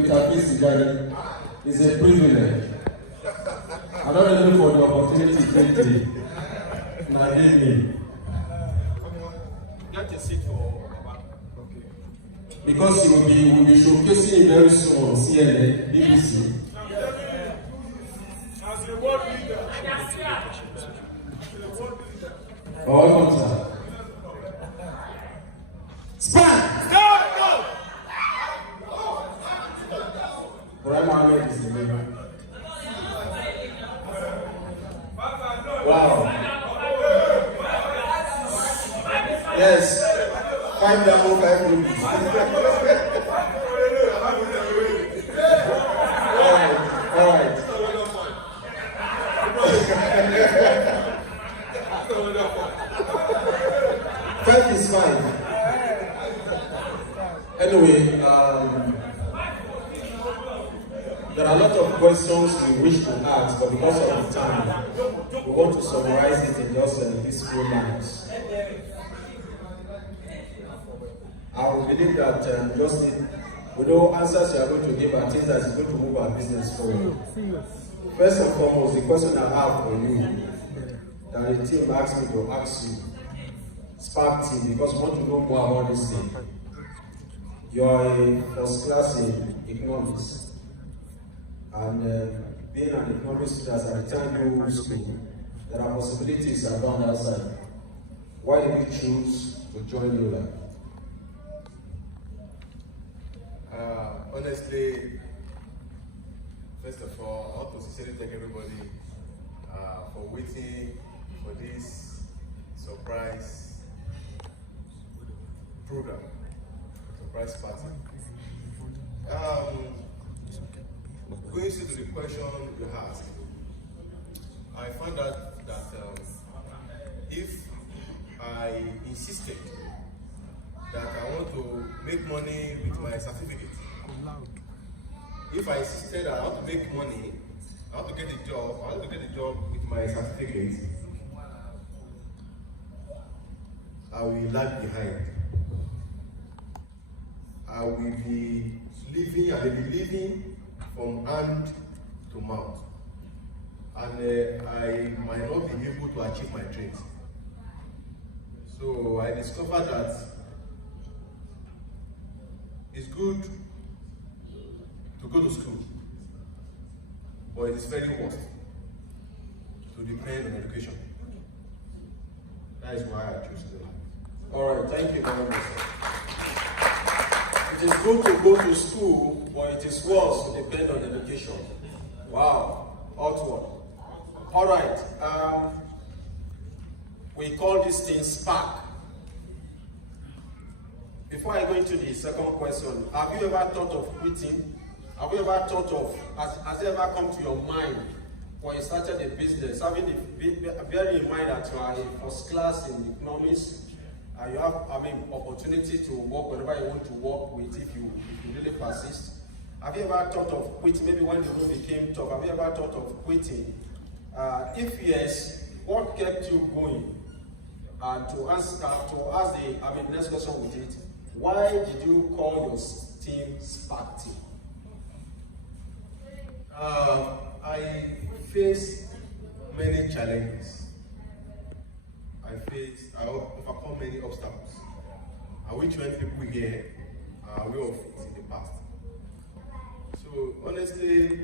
with Afeez Tijani is a privilege. I don't look for the opportunity quickly. Now give me. Get a seat for Baba. Okay. Because he will be showcasing it very soon on CNN, BBC. As a world leader. Welcome, sir. Span! Go! Brian Mohammed is the name. Wow. Yes. 5 rupees. All right. Five is fine. Anyway, there are a lot of questions we wish to ask, but because of the time, we want to summarize it in just these few lines. I will believe that just with all answers you are going to give are things that is going to move our business forward. First and foremost, the question I have for you, that the team asked me to ask you, Spark team, because we want to know more about this thing. You are a first class in economics, and being an economics student at the time you school, there are possibilities around outside. Why did you choose to join Neolife? Honestly, first of all, I want to sincerely thank everybody for waiting for this surprise program, surprise party. Going to the question you asked, I found out that if I insisted that I want to make money with my certificate, if I insisted that I want to make money, I want to get a job with my certificate, I will lag behind. I will be living from hand to mouth, and I might not be able to achieve my dreams. So I discovered that it's good to go to school, but it is very worst to depend on education. That is why I chose them. All right, thank you very much. It is good to go to school, but it is worse to depend on education. Wow, outward. All right, we call this thing Spark. Before I go into the second question, have you ever thought of quitting? Have you ever thought of, has it ever come to your mind when you started a business, having bear in mind that you are a first class in economics, and you have, opportunity to work whenever you want to work with if you really persist? Have you ever thought of quitting? Maybe when the road became tough, have you ever thought of quitting? If yes, what kept you going? And to ask the next question with it, why did you call your team Spark Team? I face many challenges. I overcome many obstacles, which many people here are aware of it in the past. So honestly,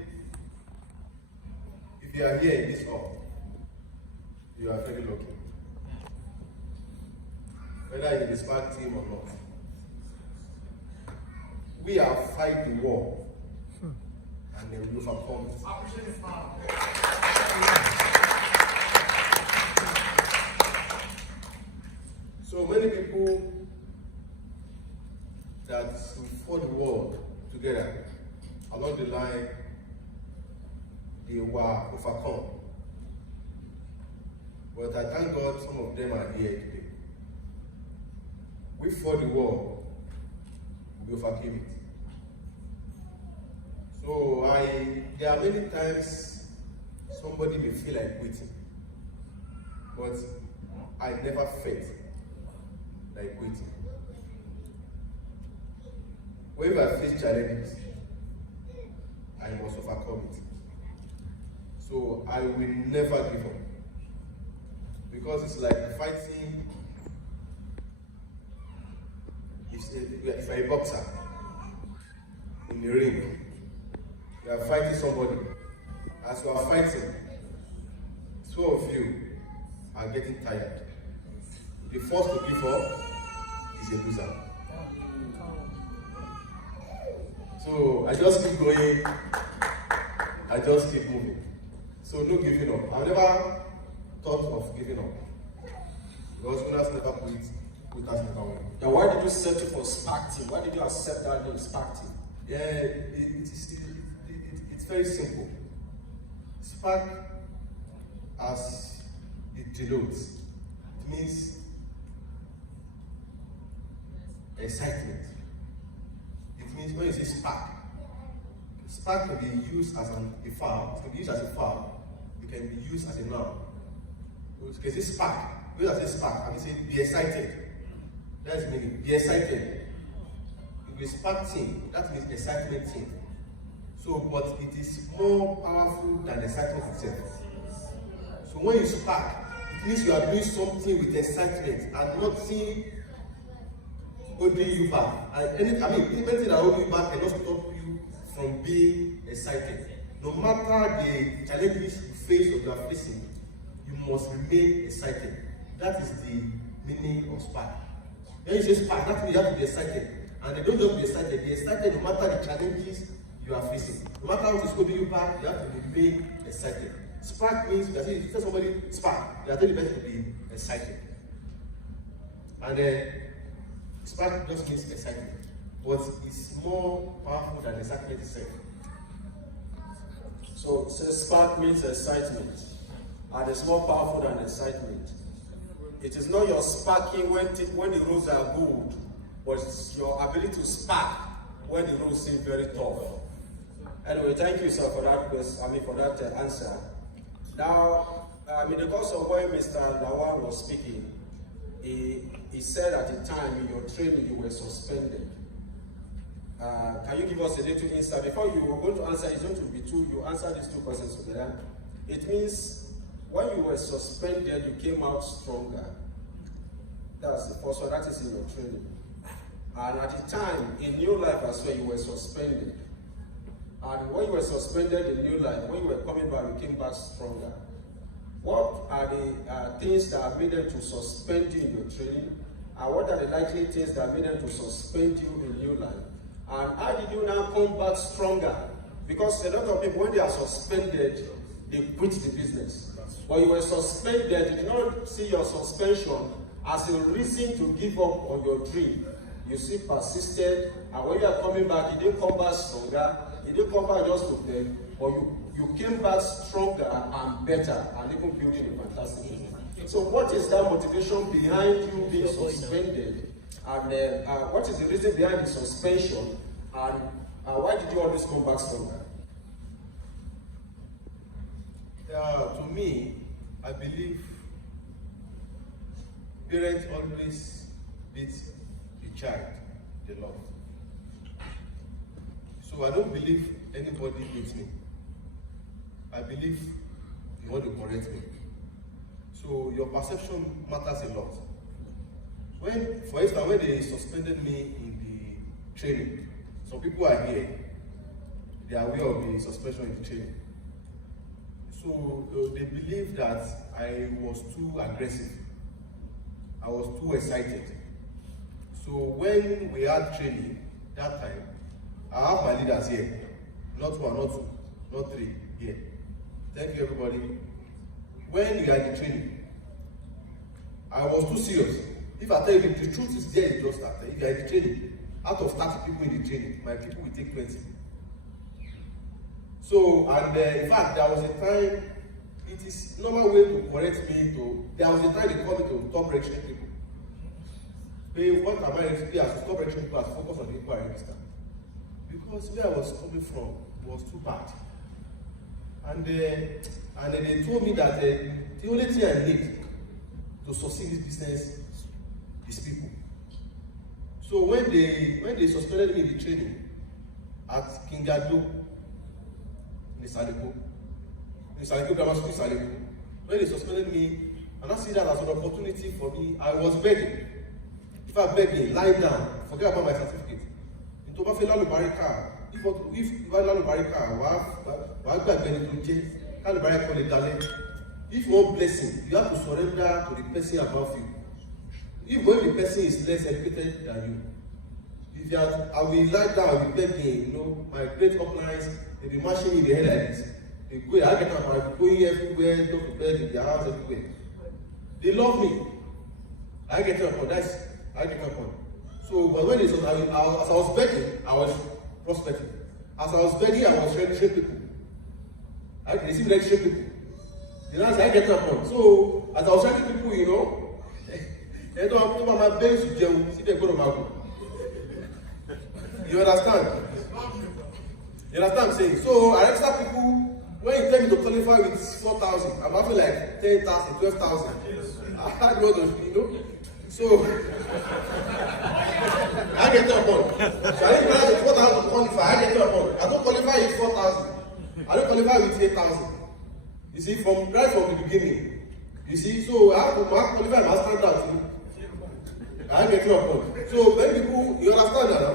if you are here in this hall, you are very lucky. Whether in the Spark team or not, we have fight the war and then we overcome it. So many people that we fought the war together along the line, they were overcome. But I thank God some of them are here today. We fought the war, we overcame it. So there are many times somebody may feel like quitting, but I never felt like quitting. Whenever I face challenges, I must overcome it. So I will never give up. Because it's like fighting, if you're a boxer in the ring, you are fighting somebody. As you are fighting, two of you are getting tired. The first to give up is a loser. So I just keep going, I just keep moving. So no giving up. I've never thought of giving up. Because winners never quit, quitters never win. Now why did you settle for Spark Team? Why did you accept that name, Spark Team? Yeah, it's very simple. Spark, as it denotes, it means excitement. It means when you say spark, spark can be used as a verb, it can be used as a verb, it can be used as a noun. So you can say spark, when I say spark, I mean say be excited. That's the meaning, be excited. If we spark team, that means excitement team. So, but it is more powerful than excitement itself. So when you spark, it means you are doing something with excitement and not seeing holding you back. And anything that holding you back cannot stop you from being excited. No matter the challenges you face or you are facing, you must remain excited. That is the meaning of spark. When you say spark, that means you have to be excited. And they don't just be excited no matter the challenges you are facing. No matter what is holding you back, you have to remain excited. Spark means you tell somebody spark, you are telling the person to be excited. And then spark just means excitement, but it's more powerful than excitement itself. So spark means excitement, and it's more powerful than excitement. It is not your sparking when the roads are good, but it's your ability to spark when the roads seem very tough. Anyway, thank you, sir, for that answer. Now, in the course of when Mr. Lawal was speaking, he said at the time in your training you were suspended. Can you give us a little insight? Before you were going to answer, it's going to be two, you answer these two questions together. It means when you were suspended, you came out stronger. That's the first one, that is in your training. And at the time, in Neolife as well, you were suspended. And when you were suspended in Neolife, when you were coming back, you came back stronger. What are the things that have made them to suspend you in your training? And what are the likely things that made them to suspend you in Neolife? And how did you now come back stronger? Because a lot of people, when they are suspended, they quit the business. But you were suspended, you did not see your suspension as a reason to give up on your dream. You still persisted, and when you are coming back, you didn't come back stronger, you didn't come back just to play, but you came back stronger and better, and even building a fantastic business. So what is that motivation behind you being suspended? And what is the reason behind the suspension? And why did you always come back stronger? To me, I believe parents always beat the child they love. So I don't believe anybody beats me. I believe you want to correct me. So your perception matters a lot. When, for instance, when they suspended me in the training, some people are here, they are aware of the suspension in the training. So they believe that I was too aggressive. I was too excited. So when we had training that time, I have my leaders here. Not one, not two, not three, here. Thank you, everybody. When you are in the training, I was too serious. If I tell you the truth is there, you just start. If you are in the training, out of 30 people in the training, my people will take 20. So, and in fact, there was a time, it is normal way to correct me there was a time they called me to top registering people. Hey, what am I registering as top registering people as focus on the people I register? Because where I was coming from was too bad. And then they told me that the only thing I need to succeed in this business is people. So when they suspended me in the training at Kingado, in Saleko Grammar School in Saleko. When they suspended me, and I see that as an opportunity for me, I was begging. If I begging, lying down, forget about my certificate. In Tobafe Lalubarika, if I Lalubarika, why got many to change? Lalubarika call it darling. If you want blessing, you have to surrender to the person above you. If when the person is less educated than you, if you are, I will lie down, I will begging, you know, my great uplines, they be marching in the head like this. They go, I get up, I'm going everywhere, go to bed in their house everywhere. They love me. I get up on that. I get up on. So, but when it was, as I was begging, I was prospecting. As I was begging, I was training people. I can receive lecture people. You know, as I get up on. So, as I was training people, you know, they don't have to my bench to jail. See, they go to my room. You understand? You understand what I'm saying? So, I register people. When you tell me to qualify with 4,000, I'm having like 10,000, 12,000. I had one of you know. So I get up on. So I didn't realize 4,000 to qualify. I get up on. I don't qualify with 4,000. I don't qualify with 8,000. You see, right from the beginning. You see, so I have to qualify my standard. I get up on. So many people, you understand that? Huh?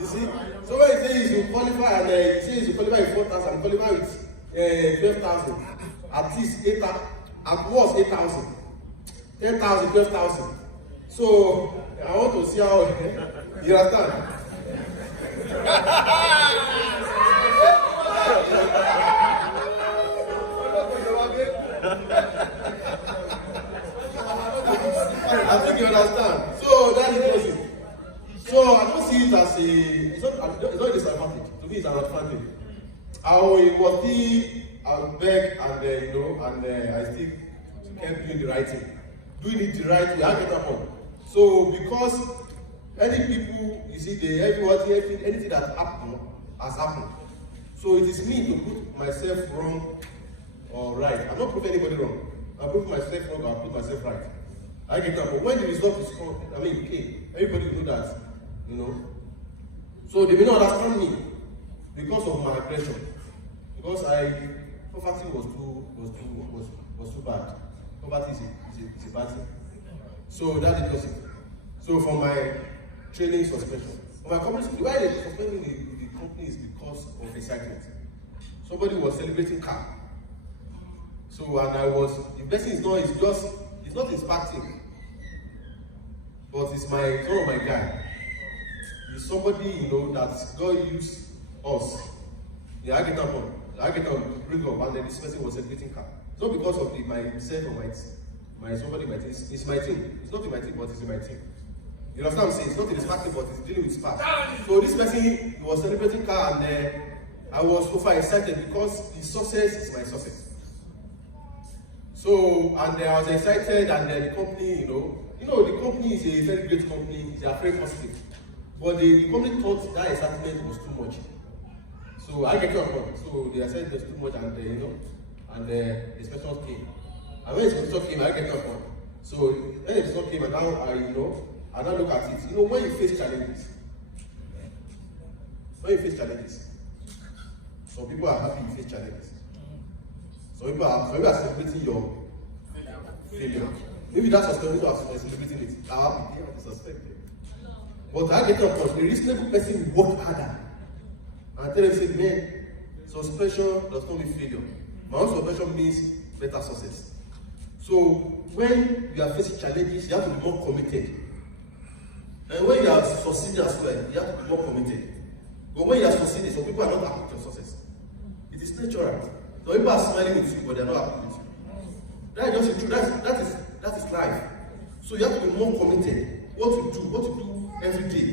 You see, so when you say you qualify and you say you qualify with 4,000, you qualify with 12,000, at least 8,000, at worst 8,000, 10,000, 12,000. So I want to see how you understand. I think you understand. So that is it. So I don't see it as it's not a disadvantage. To me, it's an advantage. I was I beg and you know, and I still kept doing the right thing, doing it the right way. I get up on. So because any people, you see, anything that happened has happened. So it is me to put myself wrong or right. I'm not putting anybody wrong. I put myself wrong or I put myself right. I get up. But when the result is come, came. Everybody will know that, you know. So they may not understand me because of my aggression. Because poverty was too bad. Poverty is a bad thing. So that is it. So for my training suspension, for my company, why they suspending the company is because of excitement. Somebody was celebrating car. So the blessing is not, it's not inspecting, but it's one of my guy. It's somebody, you know, that God used us. Yeah, I get up to bring up, and then this person was celebrating car. It's not because of myself or my somebody, my team. It's my team. It's not in my team, but it's in my team. You understand what I'm saying? It's not in his party, but it's dealing with his part. So this person was celebrating car, and I was so far excited because his success is my success. So, and I was excited, and the company, you know, the company is a very great company. They are very positive, but the company thought that excitement was too much. So I get up on. So they said there's too much, and you know, and the inspector came. And when the inspector came, I get up on. So when the inspector came, and now I now look at it. You know, when you face challenges, some people are happy you face challenges. Some people are celebrating your failure. Maybe that's what's going to celebrating it. I'm happy, they suspect it. But I get up on. A reasonable person will work harder. And tell them, say, man, suspension does not mean failure. My own suspension means better success. So when you are facing challenges, you have to be more committed. And when you are succeeding as well, you have to be more committed. But when you are succeeding, some people are not happy with your success. It is natural. Some people are smiling with you, but they are not happy with you. That is just true. That is life. So you have to be more committed. What you do every day.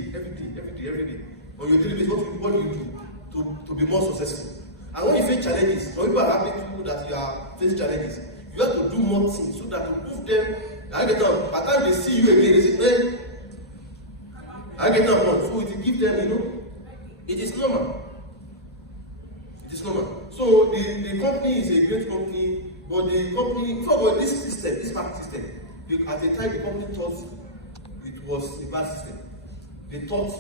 On your daily basis, what do you do to be more successful? And when you face challenges, some people are happy to that you are facing challenges. You have to do more things so that to move them. I get up. By the time they see you again, they say, hey, I get up. So it will give them, you know, it is normal. It is normal. So the company is a great company, but the company, for this system, this market system, at the time the company thought it was a bad system. They thought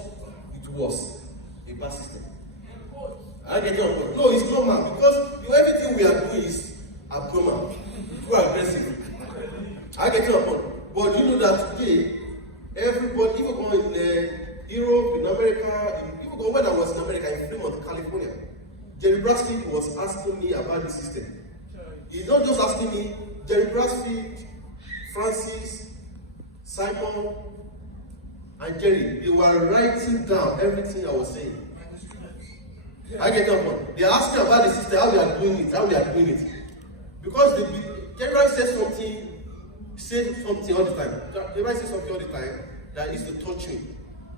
it was a bad system. I get up. No, it's normal because was asking me about the system. He's not just asking me, Jerry Brasfield, Francis, Simon, and Jerry, they were writing down everything I was saying. I get that one. They are asking about the system, how we are doing it, Because Jerry says something all the time. Jerry says something all the time that is to touch me.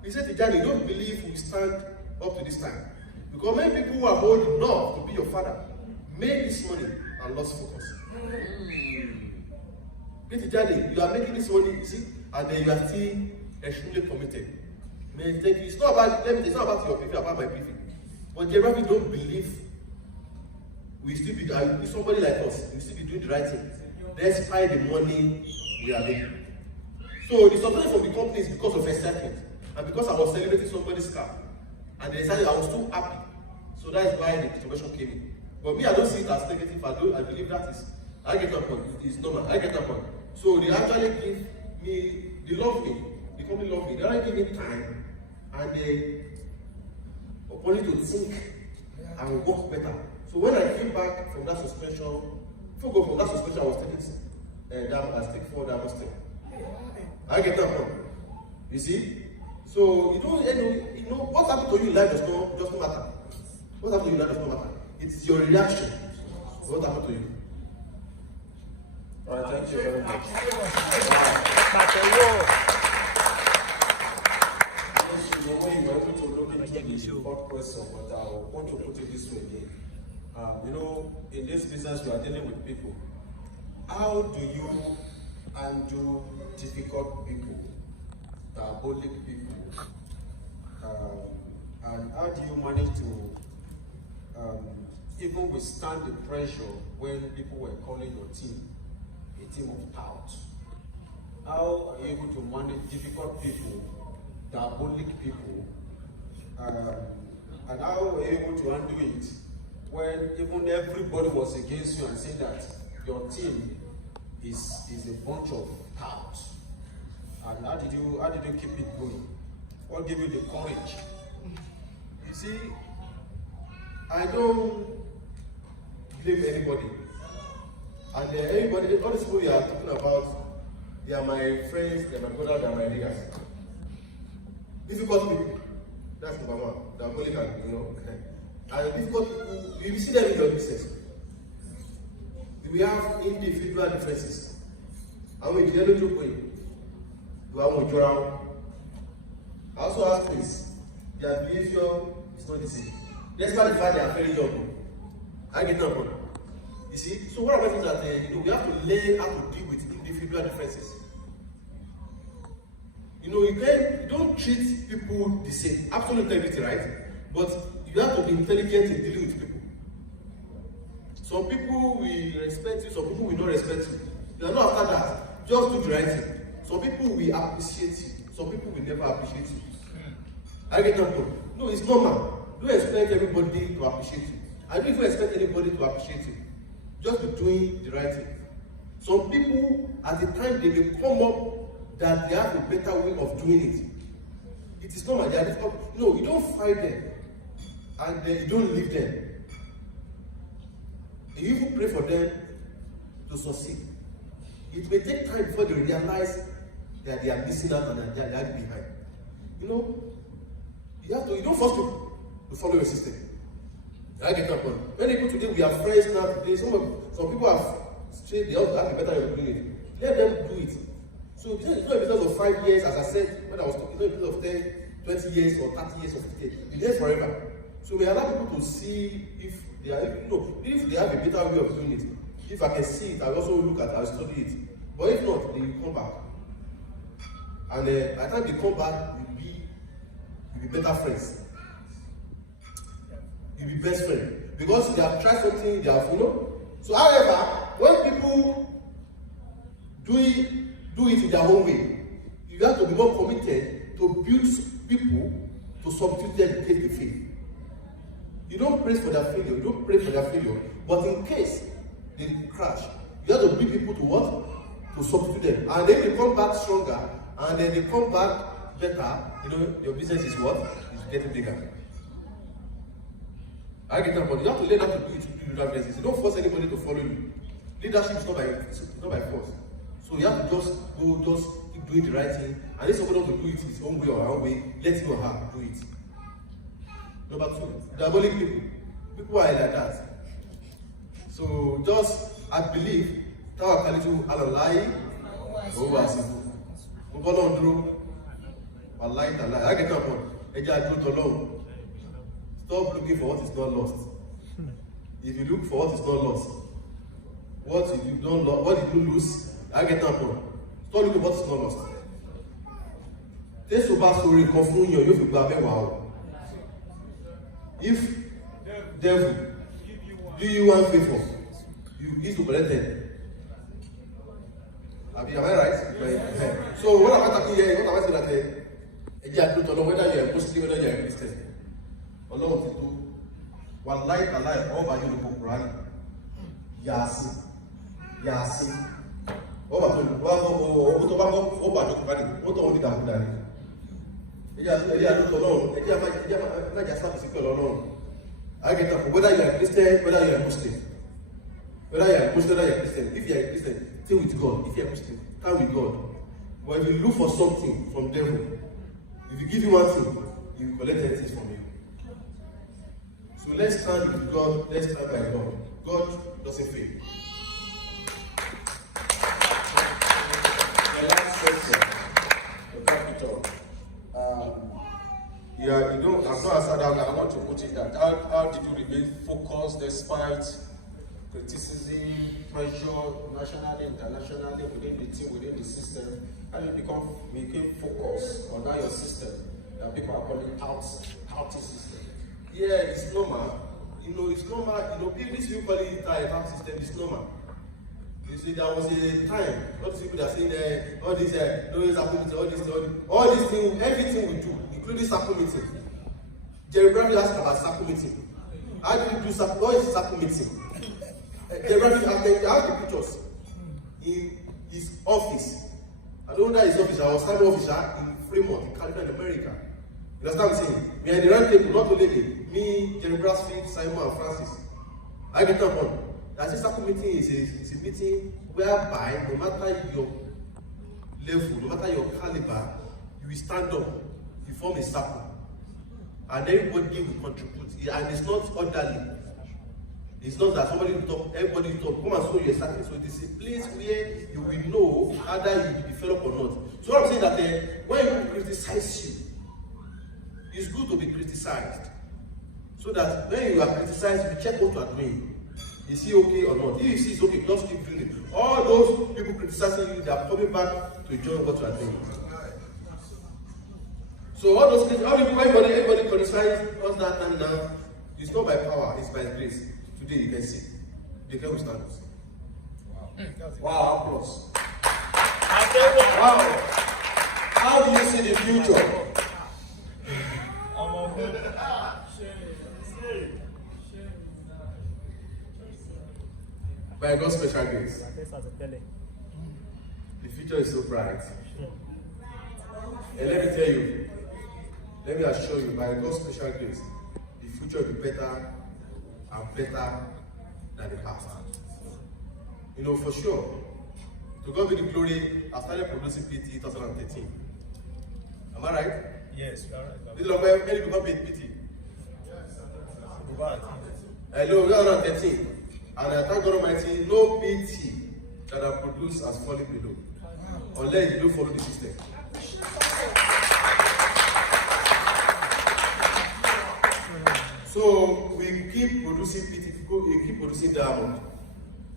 He said, Tijani, don't believe we stand up to this time. Because many people who are old enough to be your father made this money and lost focus. Tijani, you are making this money, you see, and then you are still extremely committed. Man, thank you. It's not about your people, about my people. But Jeremy don't believe we still be somebody like us, we still be doing the right thing. Despite the money we are making. So the success from the company is because of excitement. And because I was celebrating somebody's car. And they decided I was too happy. So that's why the distribution came in. But me, I don't see it as negative. I believe that is, I get that point. It's normal. I get that point. So they actually give me, they love me. The company love me. They actually give me time. And they want me to think and work better. So when I came back from that suspension, before I go from that suspension, I was taking 4 diamond step. I get that point. You see? So you know what happened to you in life does not matter. What happened to you in life does not matter. It's your reaction. What happened to you? All right, thank you very much. You were able to look into the fourth question, but I want to put it this way again. In this business, we are dealing with people. How do you undo difficult people, diabolic people? And how do you manage to even withstand the pressure when people were calling your team a team of doubt? How are you able to manage difficult people, diabolic people, and how were you able to undo it when even everybody was against you and saying that your team is a bunch of touts? And how did you keep it going? What gave you the courage? You see, I don't blame anybody. And anybody, all these people you are talking about, they are my friends, they are my brothers, they are my leaders. Difficult people, that's number one. They are political, And difficult people, you see them in your business. We have individual differences. And we generally joke with you. I also ask this, their behavior is not the same. Despite the fact they are very young. I get that one. You see, so what I'm saying is that we have to learn how to deal with individual differences. You don't treat people the same. Absolute integrity, right? But you have to be intelligent in dealing with people. Some people will respect you, some people will not respect you. You are not after that. Just do the right thing. Some people will appreciate you. Some people will never appreciate you. I get that point. No, it's normal. Don't expect everybody to appreciate you. I don't even expect anybody to appreciate you. Just be doing the right thing. Some people, at the time they may come up that they have a better way of doing it. It is normal. They are difficult. No, you don't fight them. And then you don't leave them. You even pray for them to succeed. It may take time before they realize that they are missing out and they are lagging behind. You don't force people to follow your system. I get that point. Many people today, we are friends now today. Some people have straight, they also have a better way of doing it. Let them do it. So it's not a business of 5 years, as I said when I was talking, it's not a business of 10, 20 years or 30 years or 50 years. It's there forever. So we allow people to see if they are, if they have a better way of doing it. If I can see it, I'll also look at it, I'll study it. But if not, they will come back. And by the time they come back, you'll be better friends. You'll be best friends. Because they have tried something, they have, So however, when people do it in their own way, you have to be more committed to build people to substitute them in case they fail. You don't praise for their failure, you don't pray for their failure, but in case they crash, you have to build people to what? To substitute them. And then they come back stronger, and then they come back better. Your business is what? It's getting bigger. I get that, but you have to learn how to do it to that business. You don't force anybody to follow you. Leadership is not by force. So you have to just keep doing the right thing. And if somebody wants to do it his own way or her own way, let him or her do it. Number 2, diabolic people. People are like that. So I believe Tawa Kalitu Alalai over Sifu. Ubolo I like that. I get up on Eja do alone. Stop looking for what is not lost. If you look for what is not lost, what did you lose? I get up on. Stop looking for what is not lost. This over story confirm you if you grab wow. If devil do you one favor, you need to collect them. Am I right? Right. So what am I talking here? What am I saying that whether you are a Muslim, whether you are a Christian, Allah wants to do one life alive, all by you to book Quran. Yasin. What about the Quran? What only the Quran? I get up whether you are a Christian, whether you are a Muslim. Whether you are a Muslim, whether you are a Christian. If you are a Christian, stay with God. If you are a Muslim, stand with God. But if you look for something from devil, if you give him one thing, he will collect 10 things from you. So let's stand with God, let's stand by God. God doesn't fail. The last question, the capital. Yeah, you know, as far as I want to put it that how did you remain focused despite criticism, pressure, nationally, internationally, within the team, within the system? How do you became focused on that your system that people are calling out system? Yeah, it's normal. It's normal. This people call it out system. It's normal. You see, there was a time. All these people that say that all these all these things, everything we do, including circle meeting. Jerry Bradley asked about circle meeting. How do you do circle? What is circle meeting? Jerry Bradley have the pictures in his office. I don't know that his office. I was time officer in Fremont, in California, America. You understand what I'm saying? We are in the round table, not only me, Jerry Bradley, Simon, and Francis. I get up on. That circle meeting is a meeting whereby no matter your level, no matter your caliber, you will stand up, you form a circle. And everybody will contribute. And it's not orderly. It's not that somebody will talk, everybody will talk. Come and show you exactly. So this is a place where you will know either you will develop or not. So what I'm saying that when people criticize you, it's good to be criticized. So that when you are criticized, you check what you are doing. Is he okay or not? If you see it's okay, just keep doing it. All those people criticizing you, they are coming back to join what you are doing. So all those everybody criticizes us that time now. It's not by power, it's by grace. Today you can see. They can withstand us. Wow, applause. Wow. How do you see the future? By God's special grace. The future is so bright. And let me tell you, let me assure you, by God's special grace, the future will be better and better than the past. For sure. To God be the glory, I started producing PT 2013. Am I right? Yes, you are right. This is when many people paid PT. Hello, 2013. And I thank God Almighty, no PT that I produce has fallen below. Unless you don't follow the system. So we keep producing PT, we keep producing diamond.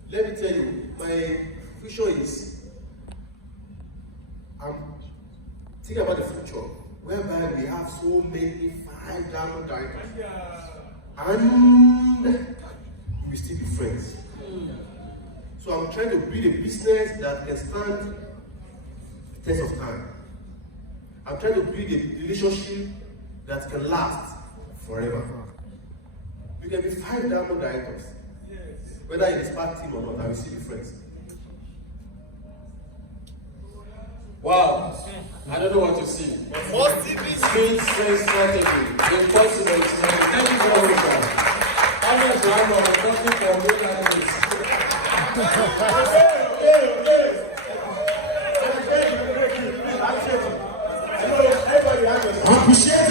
Let me tell you, my vision is, I'm thinking about the future, whereby we have so many 5 diamond directors. And we still be friends. So I'm trying to build a business that can stand the test of time. I'm trying to build a relationship that can last forever. We can be 5 diamond directors. Whether in a spark team or not, I will still be friends. Wow. I don't know what to see. Street strategy. Impossible. Thank you very much. Appreciate